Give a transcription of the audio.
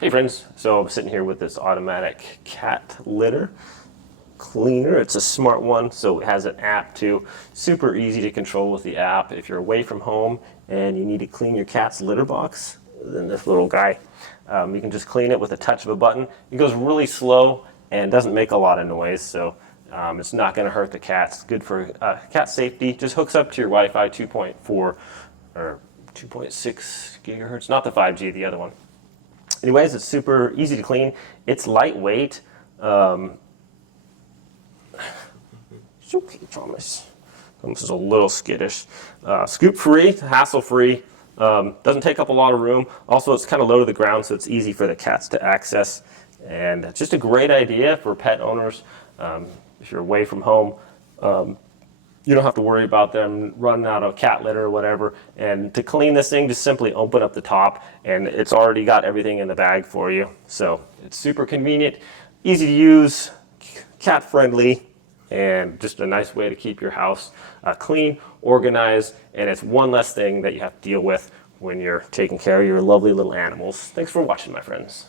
Hey friends, so I'm sitting here with this automatic cat litter cleaner. It's a smart one, so it has an app too. Super easy to control with the app. If you're away from home and you need to clean your cat's litter box, then this little guy, you can just clean it with a touch of a button. It goes really slow and doesn't make a lot of noise, so it's not going to hurt the cats. Good for cat safety. Just hooks up to your Wi-Fi 2.4 or 2.6 gigahertz, not the 5G, the other one. Anyways, it's super easy to clean. It's lightweight. It's okay, Thomas. Thomas is a little skittish. Scoop free, hassle free. Doesn't take up a lot of room. Also, it's kind of low to the ground, so it's easy for the cats to access. And it's just a great idea for pet owners. If you're away from home, you don't have to worry about them running out of cat litter or whatever. And to clean this thing, just simply open up the top and it's already got everything in the bag for you. So it's super convenient, easy to use, cat friendly, and just a nice way to keep your house clean, organized, and it's one less thing that you have to deal with when you're taking care of your lovely little animals. Thanks for watching, my friends.